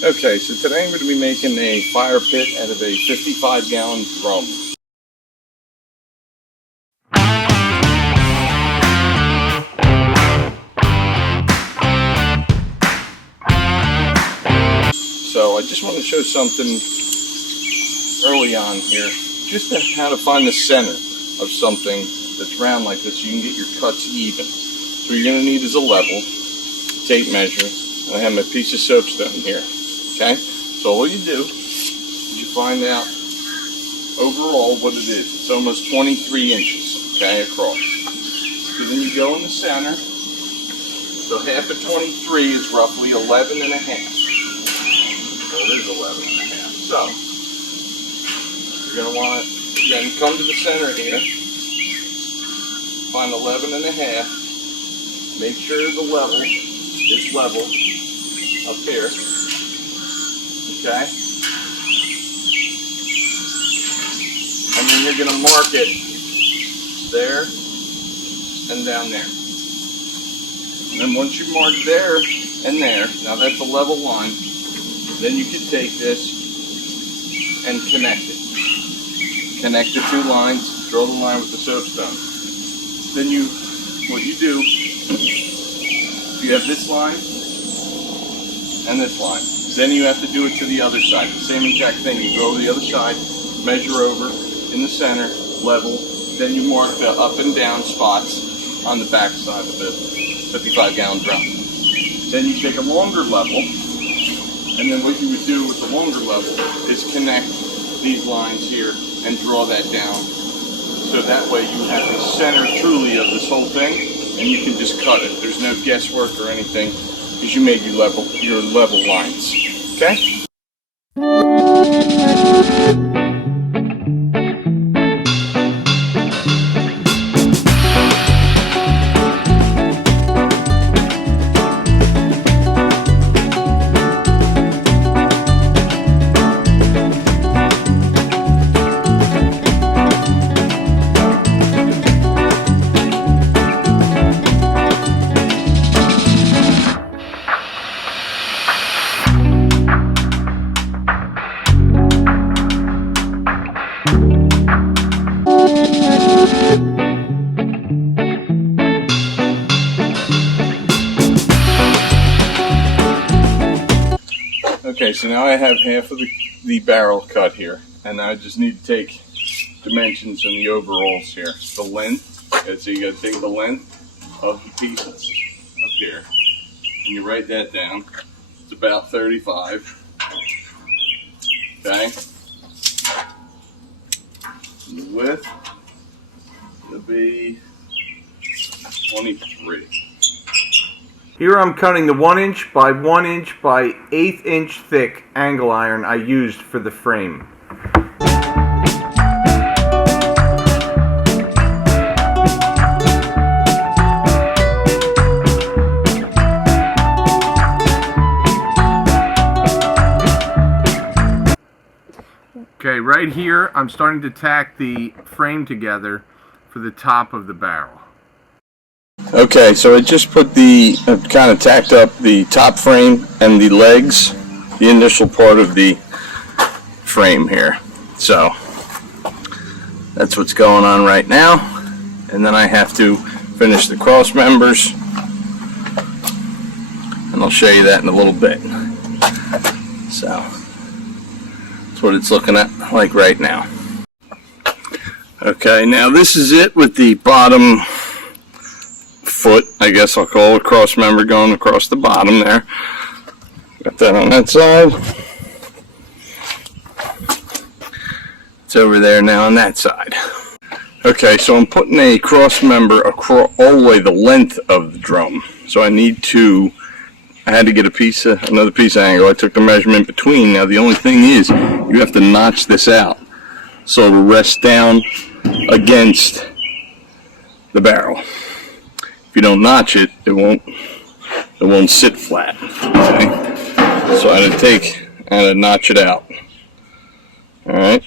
Okay, so today I'm going to be making a fire pit out of a 55-gallon drum. So I just want to show something early on here, just how to find the center of something that's round like this so you can get your cuts even. So what you're going to need is a level, tape measure, and I have my piece of soapstone here. Okay, so all you do is you find out overall what it is. It's almost 23 inches, okay, across. So then you go in the center. So half of 23 is roughly 11 and a half. So it is 11 and a half. So you're going to want to then come to the center here, find 11 and a half, make sure the level is level up here. Okay, and then you're going to mark it there and down there. And then once you mark there and there, now that's a level line, then you can take this and connect it. Connect the two lines, draw the line with the soapstone. Then what you do, you have this line and this line. Then you have to do it to the other side. The same exact thing. You go to the other side, measure over in the center, level. Then you mark the up and down spots on the back side of the 55-gallon drum. Then you take a longer level, and then what you would do with the longer level is connect these lines here and draw that down. So that way you have the center truly of this whole thing, and you can just cut it. There's no guesswork or anything, because you made your level lines. Okay? Okay, so now I have half of the barrel cut here, and I just need to take dimensions in the overalls here. The length, okay, so you got to take the length of the pieces up here, and you write that down. It's about 35. Okay. And the width will be 23. Here I'm cutting the 1 inch by 1 inch by 1/8 inch thick angle iron I used for the frame. Okay, right here I'm starting to tack the frame together for the top of the barrel. Okay, so I just put kind of tacked up the top frame and the legs, the initial part of the frame here. So that's what's going on right now. And then I have to finish the cross members, and I'll show you that in a little bit. So that's what it's looking at like right now. Okay, now this is it with the bottom foot, I guess I'll call it, cross member going across the bottom there. Got that on that side. It's over there now on that side. Okay, so I'm putting a cross member across all the way the length of the drum. So I had to get another piece of angle. I took the measurement between. Now the only thing is, you have to notch this out so it'll rest down against the barrel. If you don't notch it, it won't sit flat. Okay? So I had to notch it out. Alright.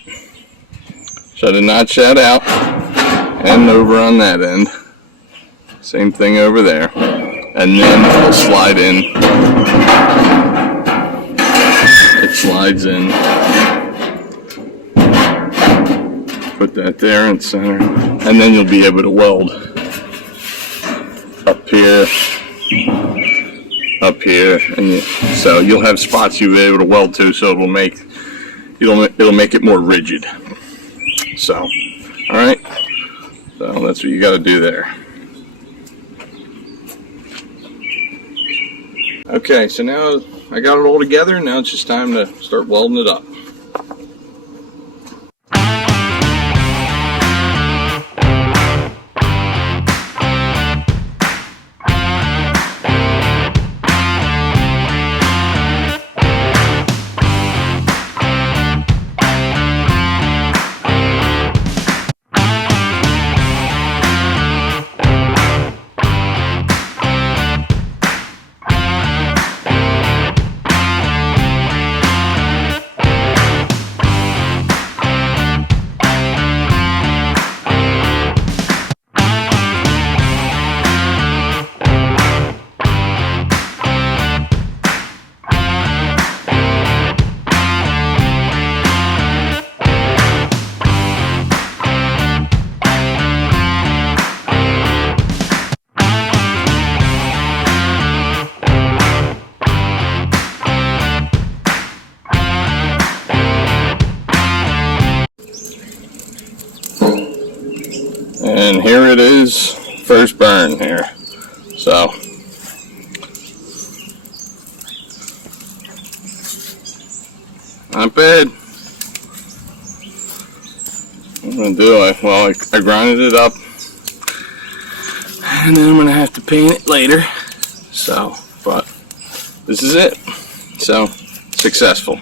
So I had to notch that out, and over on that end. Same thing over there. And then I'll slide in slides in. Put that there in center, and then you'll be able to weld up here, and so you'll have spots you'll be able to weld to, so it'll make it more rigid. So, all right, so that's what you got to do there. Okay, so now I got it all together. Now it's just time to start welding it up. And here it is, first burn here. So, not bad. What I'm going to do, I grinded it up, and then I'm going to have to paint it later. So, but this is it. So, successful.